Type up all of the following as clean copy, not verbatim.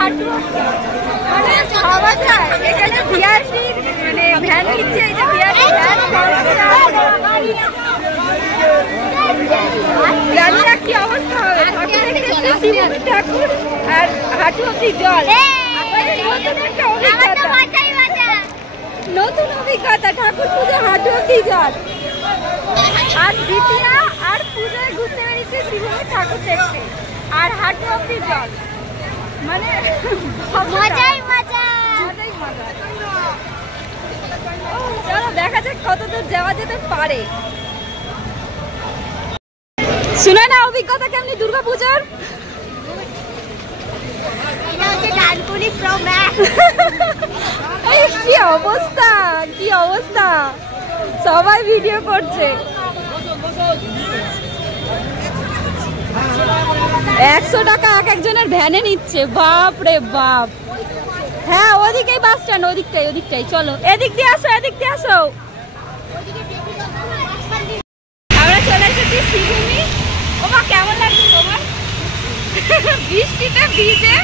হাঁটু মানে ভাবা যায় এখানে ভিআরপি মানে ভ্যান নিচ্ছে, এই যে ভিআরপি ভ্যান জানি না কি অবস্থা হবে। ঠাকুর আর হাঁটু অব্দি জল, নতুন অভিজ্ঞতা ঠাকুর পুজো হাঁটু অব্দি জল। আর দ্বিতীয়া আর পুজোয় ঘুরতে বেরিয়েছে শিবমের ঠাকুর দেখতে আর হাঁটু অব্দি জল, মানে মজাই মজা। চলো দেখা যাক কতদূর যাওয়া যেতে পারে। শুনে না অভিজ্ঞতা কেমনি দুর্গা পূজার? কি অবস্থা, কি অবস্থা, সবাই ভিডিও করছে। 100 টাকা এক একজনের ভ্যানে নিচ্ছে, বাপ রে বাপ। হ্যাঁ ওদিকেই বাস স্ট্যান্ড, ওদিকটাই ওদিকটাই। চলো এদিক দিয়ে আসো, এদিক দিয়ে আসো। আমরা চলে এসেছি শিবভূমি। ওমা কেমন লাগছে তোমার? বৃষ্টিতে ভিজে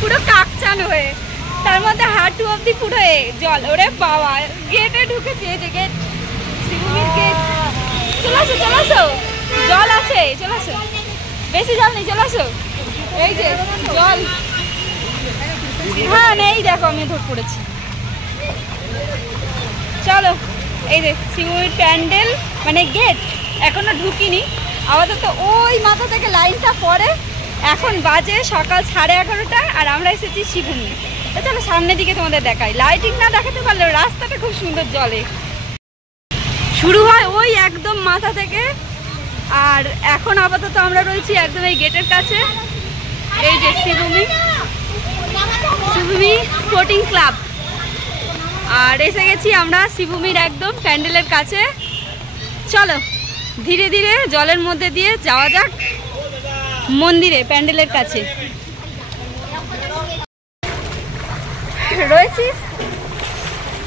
পুরো কাকচানো হয়ে, তার মধ্যে হাঁটু অব্দি পুরো জল। ওরে বাবা, গেটে ঢুকেছে, এই যে গেট, শিবভূমির গেট। চলে আসো চলে আসো, জল আছে, চলে আসো। বেশি জল নেই, চলে আসো। এই যে জল, হ্যাঁ নেই, দেখো আমি ধর পড়েছি। চলো এই যে শিবভূমির প্যান্ডেল মানে গেট, এখনো ঢুকিনি আপাতত। ওই মাথা থেকে লাইনটা পরে, এখন বাজে সকাল 11:30 আর আমরা এসেছি শিবভূমি। চলো সামনের দিকে তোমাদের দেখাই। লাইটিং না দেখাতে পারলেও রাস্তাটা খুব সুন্দর, জলে শুরু হয় ওই একদম মাথা থেকে। আর এখন আপাতত আমরা রয়েছি একদম এই গেটের কাছে। এই যে শিবভূমি, শিবভূমি স্পোর্টিং ক্লাব। আর এসে গেছি আমরা শিবভূমির একদম প্যান্ডেলের কাছে। চলো ধীরে ধীরে জলের মধ্যে দিয়ে যাওয়া যাক মন্দিরে, প্যান্ডেলের কাছে রয়েছি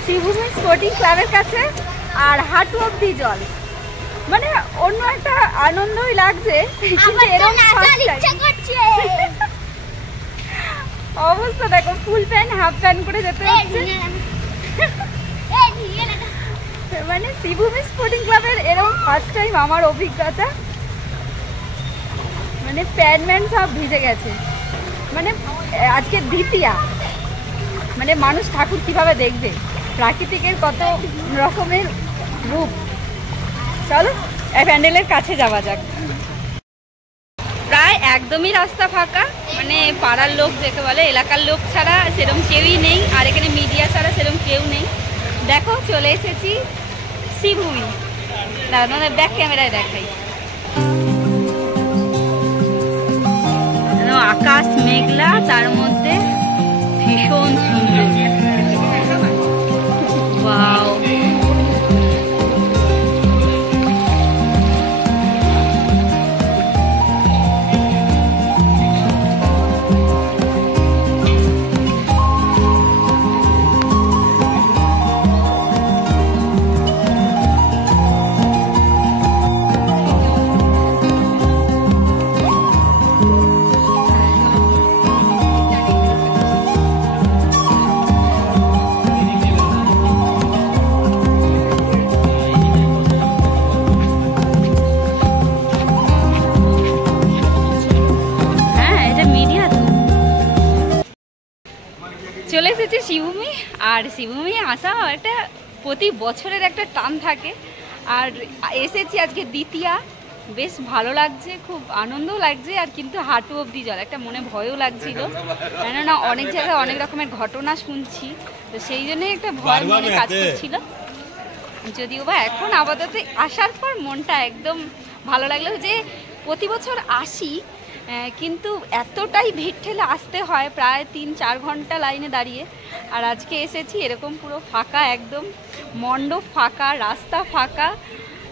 শিবভূমি স্পোর্টিং ক্লাবের কাছে। আর হাঁটু অব্দি জল, মানে অন্য একটা আনন্দই লাগছে। অবস্থা দেখো, ফুল প্যান্ট হাফ প্যান্ট করে যেতে হচ্ছে। মানে শিবভূমি স্পোর্টিং ক্লাবের এরকম ফার্স্ট টাইম আমার অভিজ্ঞতা। মানে প্যান্ট ম্যান্ট সব ভিজে গেছে। মানে আজকে দ্বিতীয়া, মানে মানুষ ঠাকুর কিভাবে দেখবে, প্রাকৃতিকের কত রকমের রূপ। চলো এই প্যান্ডেলের কাছে যাওয়া যাক। প্রায় একদমই রাস্তা ফাঁকা, মানে পাড়ার লোক যেতে বলে, এলাকার লোক ছাড়া সেরকম কেউই নেই। আর এখানে মিডিয়া ছাড়া সেরকম কেউ নেই। দেখো চলে এসেছি শিবভূমি, তোমাদের ব্যাক ক্যামেরায় দেখাই। আকাশ মেঘলা, তার মধ্যে ভীষণ সুন্দর। ওয়াও, চলে এসেছি শিবভূমি। আর শিবভূমি আসা একটা প্রতি বছরের একটা টান থাকে। আর এসেছি আজকে দ্বিতীয়া, বেশ ভালো লাগছে, খুব আনন্দও লাগছে। আর কিন্তু হাঁটু অব্দি জল, একটা মনে ভয়ও লাগছিল, কেননা অনেক জায়গায় অনেক রকমের ঘটনা শুনছি, তো সেই জন্যই একটা ভয় মনে কাজ করছিল। যদিও বা এখন আপাতত আসার পর মনটা একদম ভালো লাগলো যে প্রতি বছর আসি, কিন্তু এতটাই ভিড় ঠেলে আসতে হয়, প্রায় 3-4 ঘন্টা লাইনে দাঁড়িয়ে। আর আজকে এসেছি এরকম পুরো ফাঁকা, একদম মণ্ডপ ফাঁকা, রাস্তা ফাঁকা,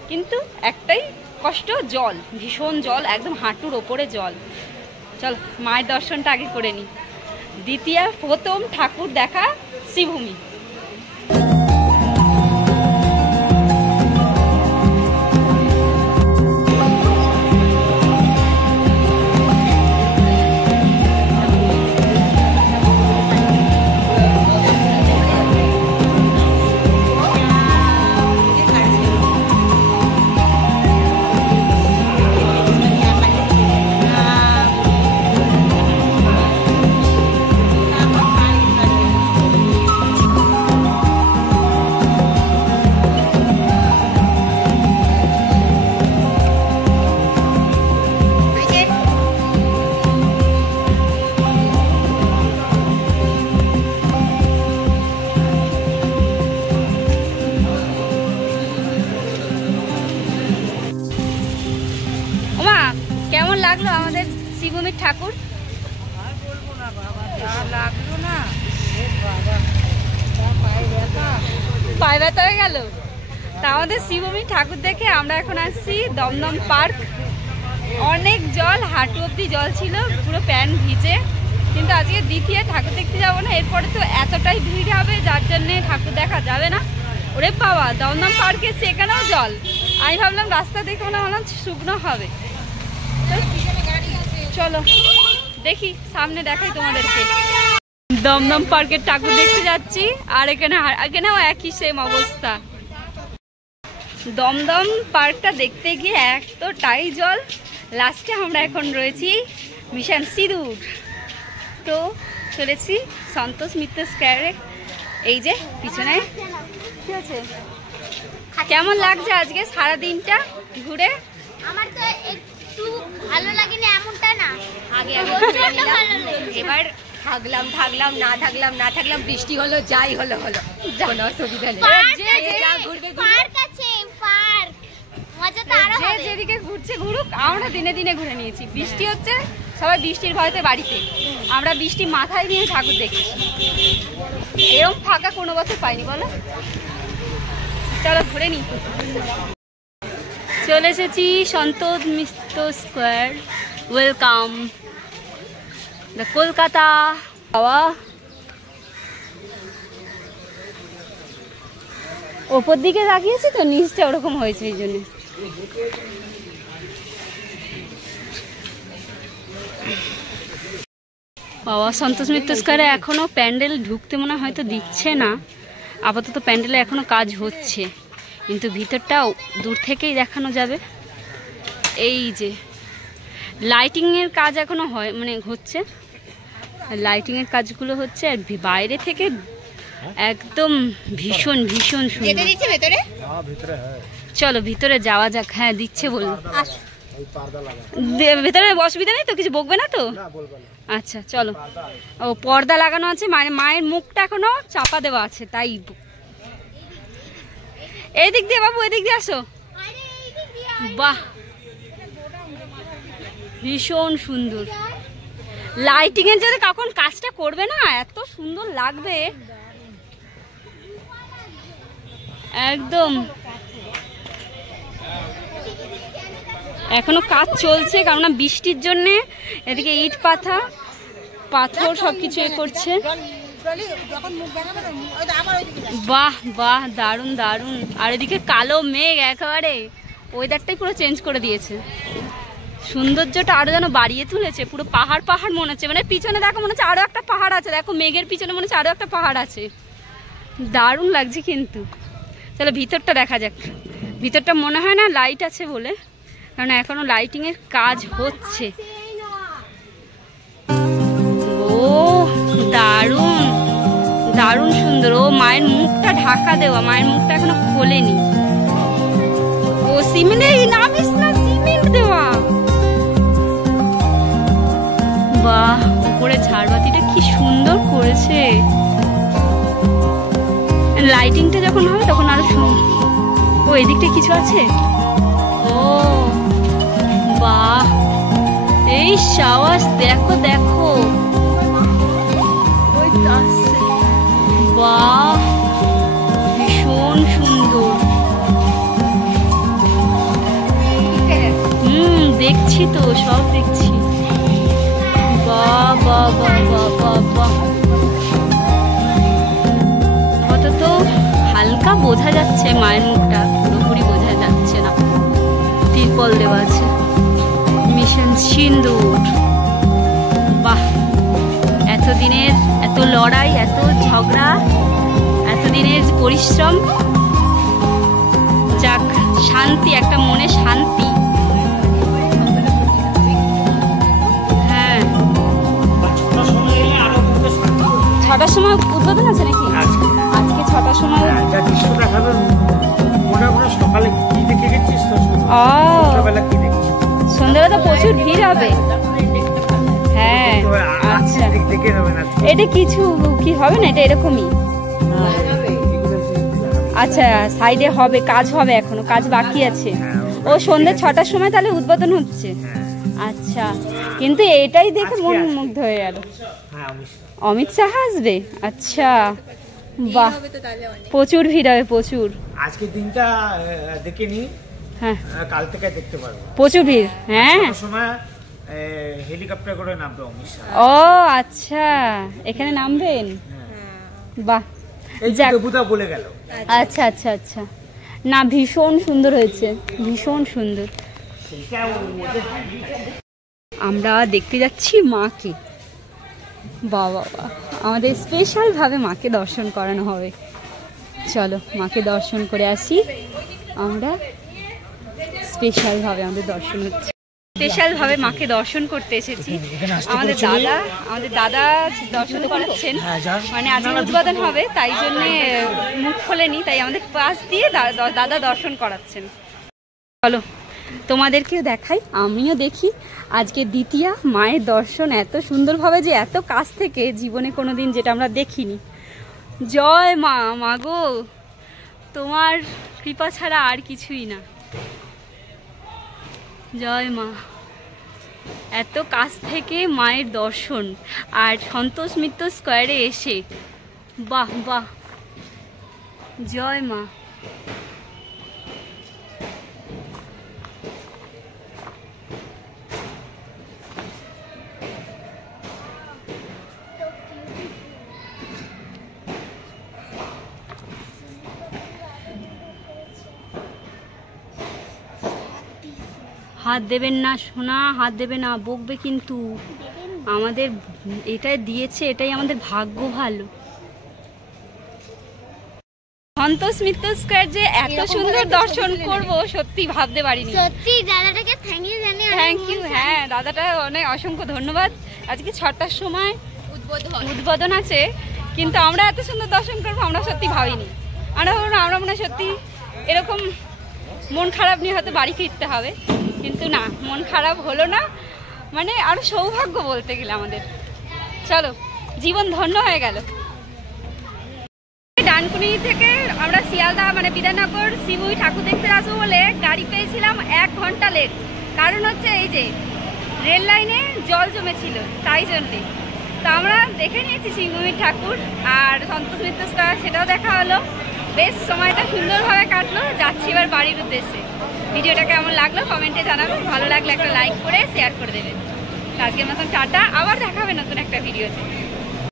কিন্তু একটাই কষ্ট, জল, ভীষণ জল, একদম হাঁটুর ওপরে জল। চল মায়ের দর্শনটা আগে করে নিই। দ্বিতীয় প্রথম ঠাকুর দেখা শিবভূমি। লাগলো না, পায়ে ব্যথা হয়ে গেল। তা আমাদের শিবভূমি ঠাকুর দেখে আমরা এখন আসছি দমদম পার্ক। অনেক জল, হাঁটু অব্দি জল ছিল, পুরো প্যান্ট ভিজে। কিন্তু আজকে দ্বিতীয় ঠাকুর দেখতে যাবো না, এরপরে তো এতটাই ভিড় হবে যার জন্যে ঠাকুর দেখা যাবে না। ওরে বাবা, দমদম পার্কে সেখানেও জল। আমি ভাবলাম রাস্তা দেখে মনে হলাম শুকনো হবে। চলো দেখি, সামনে দেখাই তোমাদেরকে। দমদম পার্কের ঠাকুর দেখতে যাচ্ছি, আর এখানেও একই সেম অবস্থা। দমদম পার্কটা দেখতে গিয়ে এতটাই জল, লাস্টে আমরা এখন রয়েছি মিশন সিঁদুর। তো চলেছি সন্তোষ মিত্র স্কয়ারে। এই যে পিছনে কি আছে, কেমন লাগছে আজকে সারা দিনটা ঘুরে? আমার তো একটু ভালো লাগেনি এমনটা না, আগে এবার থাকলাম না থাকলাম বৃষ্টি হলো, যাই হলো কোনো অসুবিধা নেই। পার্ক আছে, পার্ক মজা তো আরো হবে। যেদিকে ঘুরছে ঘুরুক, আমরা দিনে দিনে ঘুরে নিয়েছি। বৃষ্টি হচ্ছে, সবাই বৃষ্টির ভয়তে বাড়িতে, আমরা বৃষ্টি মাথায় নিয়ে ঠাকুর দেখছি। এরকম ফাঁকা কোনো বছর পাইনি বলো। চলো ঘুরে নি। চলে এসেছি Santosh Mitra square. Welcome the Kolkata. বাবা ওপর দিকে তাকিয়েছি তো, নিচটা ওরকম হয়েছে, এই জন্য। বাবা সন্তোষ মিত্র স্কয়ারে এখনো প্যান্ডেল ঢুকতে মনে হয়তো দিচ্ছে না, আপাতত প্যান্ডেলে এখনো কাজ হচ্ছে, কিন্তু ভিতরটাও দূর থেকেই দেখানো যাবে। এই যে লাইটিংয়ের কাজ এখনো হয়, মানে হচ্ছে, লাইটিংয়ের কাজগুলো হচ্ছে, আর বাইরে থেকে একদম ভীষণ ভীষণ সুন্দর। চলো ভিতরে যাওয়া যাক। হ্যাঁ দিচ্ছে বলুন, ভেতরে অসুবিধা নেই তো, কিছু বকবে না তো? আচ্ছা চলো। ও পর্দা লাগানো আছে, মানে মায়ের মুখটা এখনো চাপা দেওয়া আছে, তাই। এই দিক দিয়ে বাবু, এদিক দিয়ে আসো। বাহ ভীষণ সুন্দর লাইটিং এর। যদি কখন কাজটা করবে না, এত সুন্দর লাগবে একদম। এখনো কাজ চলছে, কারণ বৃষ্টির জন্য এদিকে ইট পাথর সবকিছু এ করছে। বাহ বাহ, দারুণ দারুণ। আর এদিকে কালো মেঘ, একেবারে ওয়েদারটাই পুরো চেঞ্জ করে দিয়েছে। সৌন্দর্যটা আরো যেন বাড়িয়ে তুলেছে, পুরো পাহাড় পাহাড় মনে হচ্ছে। মানে পিছনে দেখো মনে হচ্ছে আরো একটা পাহাড় আছে, দেখো মেঘের পিছনে মনে হচ্ছে আরো একটা পাহাড় আছে। দারুণ লাগছে কিন্তু। চলো ভিতরটা দেখা যাক। ভিতরটা মনে হয় না লাইট আছে বলে, কারণ এখনো লাইটিং এর কাজ হচ্ছে। ও দারুণ দারুণ সুন্দর। ও মায়ের মুখটা ঢাকা দেওয়া, মায়ের মুখটা এখনো খোলেনি। ও সিমেন্ট নামিস না, সিমেন্ট দেওয়া। বাহ, উপরে ঝাড়বাতিটা কি সুন্দর করেছে। লাইটিংটা যখন হবে তখন আরো সুন্দর। ও এদিকটা কিছু আছে। ও বাহ, এই সাওয়াস দেখো দেখো। বাহ ভীষণ সুন্দর। দেখছি তো, সব দেখছি। বাহ বাহ বাহ বাহ বাহ বাহ। অন্তত হালকা বোঝা যাচ্ছে মায়ের মুখটা, পুরোপুরি বোঝা যাচ্ছে না। তিরপল দেওয়া আছে, মিশন সিঁদুর। বাহ, এতদিনের এত লড়াই, এত ঝগড়া, এতদিনের পরিশ্রম, যাক শান্তি, একটা মনে শান্তি। হ্যাঁ, 6টার সময় উদ্বোধন আছে নাকি? আজকে 6টার সময়। সন্ধ্যাবেলা তো প্রচুর ভিড় হবে। হ্যাঁ আচ্ছা, এটা কিছু কি হবে না, এটা এরকমই। আচ্ছা সাইডে হবে, কাজ হবে, এখনো কাজ বাকি আছে। ও সন্ধ্যে 6টার সময় তাহলে উদ্বোধন হচ্ছে। আচ্ছা, কিন্তু এটাই দেখে মন মুগ্ধ হয়ে গেল। অমিত শাহ আসবে? আচ্ছা, বাহ, প্রচুর ভিড় হবে, প্রচুর। আজকে দিনটা দেখে নি, হ্যাঁ কাল থেকে দেখতে পারবো। প্রচুর ভিড়। হ্যাঁ, সময় হেলিকপ্টার করে নামবে অমিত শাহ। ও আচ্ছা, এখানে নামবেন? বাহ, এই যে দেবুদা বলে গেল। আচ্ছা আচ্ছা আচ্ছা, না ভীষণ সুন্দর হয়েছে, ভীষণ সুন্দর। আমরা দেখতে যাচ্ছি মাকে। বাবা, আমাদের স্পেশালভাবে মাকে দর্শন করানো হবে। চলো মাকে দর্শন করে আসি আমরা। স্পেশালভাবে আমাদের দর্শন হচ্ছে, স্পেশালভাবে মাকে দর্শন করতে এসেছি। আমাদের দাদা দর্শন করাচ্ছেন, মানে আজকে উদ্বোধন হবে, তাই জন্যে মুখ খোলেনি, তাই আমাদের পাশ দিয়ে দাদা দর্শন করাচ্ছেন। চলো তোমাদেরকেও দেখাই, আমিও দেখি। আজকে দ্বিতীয়া মায়ের দর্শন এত সুন্দরভাবে, যে এত কাছ থেকে জীবনে কোনোদিন যেটা আমরা দেখিনি। জয় মা, মাগো তোমার কৃপা ছাড়া আর কিছুই না। জয় মা, এত কাছ থেকে মায়ের দর্শন, আর সন্তোষ মিত্র স্কোয়ারে এসে, বাহ বাহ, জয় মা। হাত দেবেন না সোনা, হাত দেবে না, বকবে কিন্তু। আমাদের এটাই দিয়েছে, এটাই আমাদের ভাগ্য ভালো। সন্তোষ মিত্র স্কয়ার যে এত সুন্দর দর্শন করব সত্যি ভাবতে পারিনি। সত্যি দাদাটাকে থ্যাংক ইউ জানি। থ্যাংক ইউ, হ্যাঁ দাদাটা অনেক অসংখ্য ধন্যবাদ। আজকে 6টার সময় উদ্বোধন আছে, কিন্তু আমরা এত সুন্দর দর্শন করবো আমরা সত্যি ভাবিনি। আমরা মনে সত্যি এরকম মন খারাপ নিয়ে হয়তো বাড়ি ফিরতে হবে, কিন্তু না, মন খারাপ হলো না, মানে আরো সৌভাগ্য বলতে গেলে আমাদের। চলো, জীবন ধন্য হয়ে গেল। ডানকুনি থেকে আমরা শিয়ালদা মানে বিধাননগর শিবুই ঠাকুর দেখতে আসবো বলে গাড়ি পেয়েছিলাম 1 ঘন্টা লেট। কারণ হচ্ছে এই যে রেল লাইনে জল জমেছিল, তাই জন্যে। তো আমরা দেখে নিয়েছি শিবভূমির ঠাকুর আর সন্তোষ মিত্র স্কয়ার, সেটাও দেখা হলো। বেশ সময়টা সুন্দরভাবে কাটলো। যাচ্ছি এবার বাড়ির উদ্দেশ্যে। ভিডিওটা কেমন লাগলো কমেন্টে জানাবেন, ভালো লাগলে একটা লাইক করে শেয়ার করে দেবেন। আজকের মতন টাটা, আবার দেখা হবে নতুন একটা ভিডিওতে।